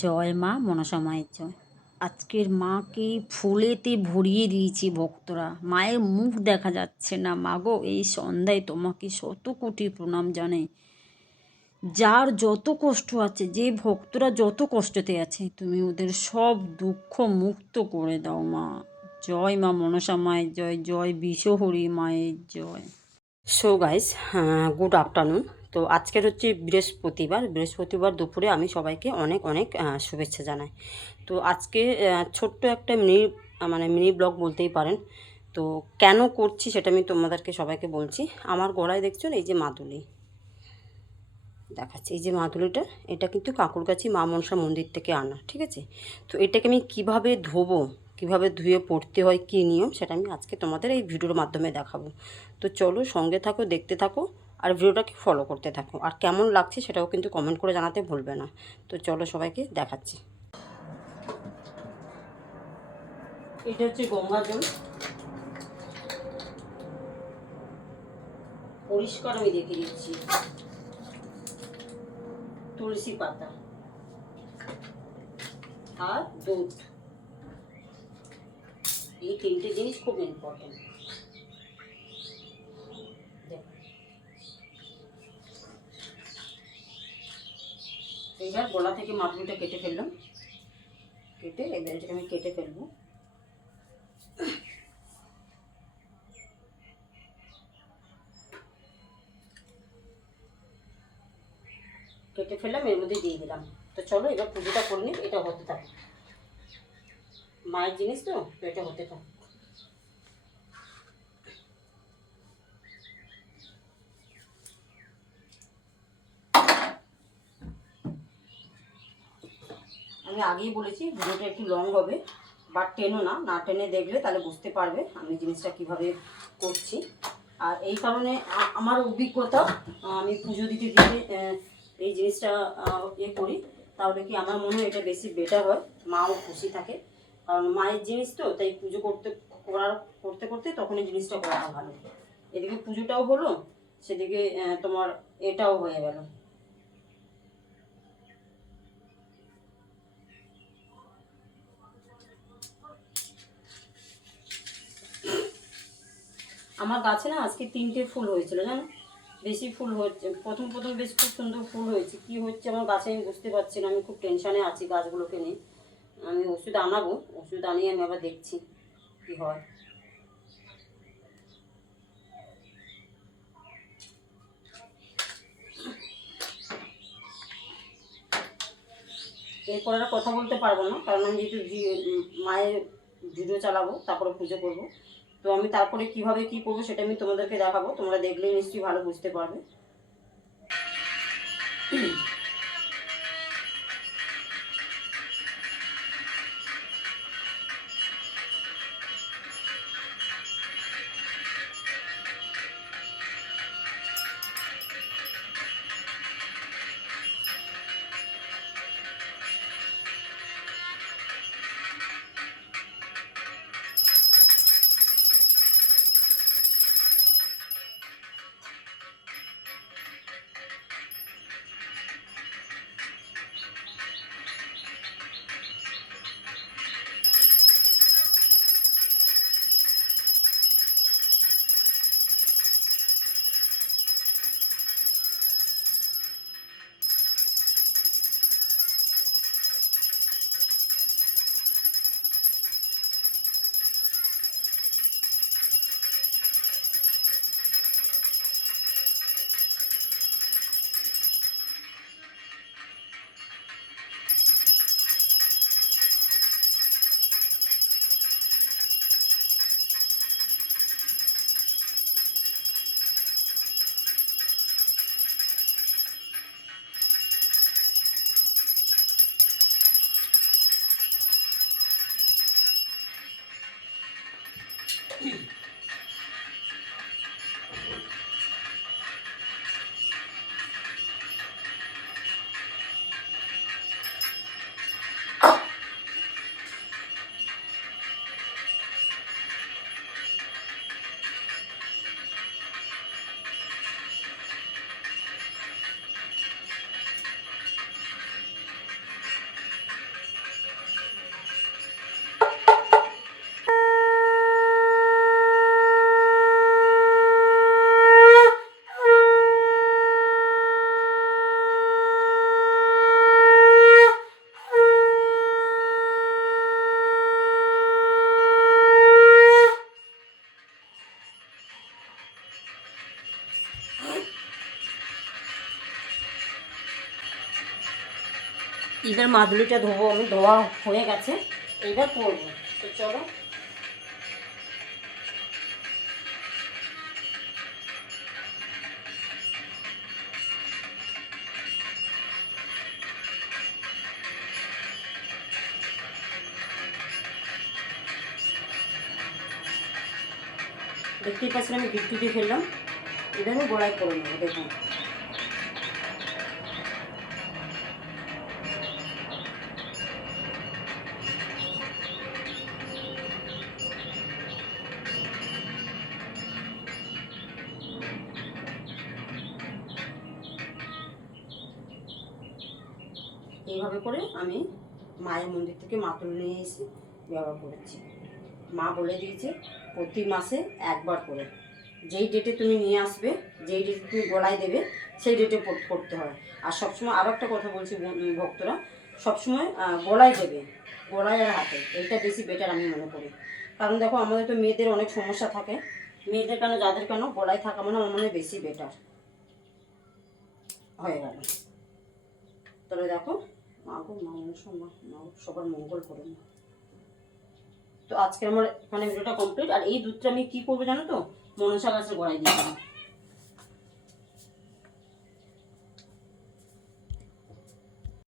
জয় মা মনসা মায়ের জয়। আজকের মাকে ফুলেতে ভরিয়ে দিয়েছি ভক্তরা। মায়ের মুখ দেখা যাচ্ছে না, মাগো এই সন্ধ্যায় তোমাকে শত কোটি প্রণাম জানাই। যার যত কষ্ট আছে, যে ভক্তরা যত কষ্টতে আছে, তুমি ওদের সব দুঃখ মুক্ত করে দাও মা। জয় মা মনসা মায়ের জয়, জয় বিশ্বহরি মায়ের জয়। So guys, good afternoon. তো আজকের হচ্ছে বৃহস্পতিবার দুপুরে আমি সবাইকে অনেক অনেক শুভেচ্ছা জানাই। তো আজকে ছোট্ট একটা মিনি ব্লগ বলতেই পারেন। তো কেন করছি সেটা আমি তোমাদেরকে সবাইকে বলছি। আমার গলায় দেখছো এই যে মাদুলি দেখাচ্ছি, এই যে মাদুলিটা, এটা কিন্তু কাকুরগাছি মা মনসা মন্দির থেকে আনা, ঠিক আছে। তো এটাকে আমি কিভাবে ধোবো, কিভাবে ধুয়ে পড়তে হয়, কী নিয়ম, সেটা আমি আজকে তোমাদের এই ভিডিওর মাধ্যমে দেখাবো। তো চলো সঙ্গে থাকো, দেখতে থাকো, আর ভিডিওটাকে ফলো করতে থাকো। আর কেমন লাগছে সেটাও কিন্তু কমেন্ট করে জানাতে ভুলবে না। তো চলো সবাইকে দেখাচ্ছি। এটা হচ্ছে গঙ্গা জল, পরিষ্কার আমি দেখে দিচ্ছি। তুলসী পাতা আর দুধ, এই তিনটে জিনিস খুব ইম্পর্টেন্ট। এইবার গলা থেকে মাদুলিটা কেটে ফেললাম, কেটে এবার এটাকে আমি কেটে ফেলবো। কেটে ফেললাম, এর মধ্যে দিয়ে দিলাম। তো চলো এবার পুজোটা করে নিই, এটা হতে থাকে, মায়ের জিনিস তো, এটা হতে থাকে। আমি আগেই বলেছি ভিডিওটা একটু লং হবে, বাট টেনো না, না টেনে দেখলে তাহলে বুঝতে পারবে আমি জিনিসটা কিভাবে করছি। আর এই কারণে আমার অভিজ্ঞতা, আমি পুজো দিতে দিতে এই জিনিসটা করি, তাহলে কি আমার মনে হয় এটা বেশি বেটার হয়, মাও খুশি থাকে। কারণ মায়ের জিনিস তো, তাই পুজো করতে করতে তখন এই জিনিসটা করা ভালো। এদিকে পুজোটাও হলো, সেদিকে তোমার এটাও হয়ে গেল। আমার গাছে না আজকে 3টে ফুল হয়েছিল, জানো, বেশি ফুল হচ্ছে। প্রথম প্রথম বেশ খুব সুন্দর ফুল হয়েছে, কি হচ্ছে আমার গাছে আমি বুঝতে পারছি না। আমি খুব টেনশানে আছি গাছগুলোকে নিয়ে। আমি ওষুধ আনাবো, ওষুধ আনিয়ে আমি আবার দেখছি কি হয়। এরপর আর কথা বলতে পারবো না, কারণ আমি যেহেতু মায়ের ভিডিও চালাবো, তারপরে পুজো করবো। তো আমি তারপরে কিভাবে কি করবো সেটা আমি তোমাদেরকে দেখাবো, তোমরা দেখলে নিশ্চয়ই ভালো বুঝতে পারবে। এবার মাদুলিটা ধোবো আমি, ধোয়া হয়ে গেছে, এইবার করবো। তো চলো। দেখতেই পাচ্ছেন আমি গিট্টু দিয়ে ফেললাম, এবার আমি গোড়ায় করে নেবো। দেখুন এইভাবে করে আমি মায়ের মন্দির থেকে মাতুল নিয়ে এসে ব্যবহার করেছি। মা বলে দিয়েছে প্রতি মাসে একবার করে, যেই ডেটে তুমি নিয়ে আসবে, যেই ডেটে তুমি গলায় দেবে, সেই ডেটে করতে হয়। আর সবসময় আরও একটা কথা বলছি ভক্তরা, সবসময় গলায় দেবে, গলায় আর হাতে, এইটা বেশি বেটার আমি মনে করি। কারণ দেখো আমাদের তো মেয়েদের অনেক সমস্যা থাকে, মেয়েদের কেন যাদের কেন গলায় থাকা মানে আমার মনে হয় বেশি বেটার। হয়ে গেল। তবে দেখো মা গো, মা সবার মঙ্গল করে না। তো আজকে আমার এখানে ভিডিওটা কমপ্লিট। আর এই দুধটা আমি কী করবো জানো তো, মনসা গাছের গোড়ায় দিয়ে দেবো।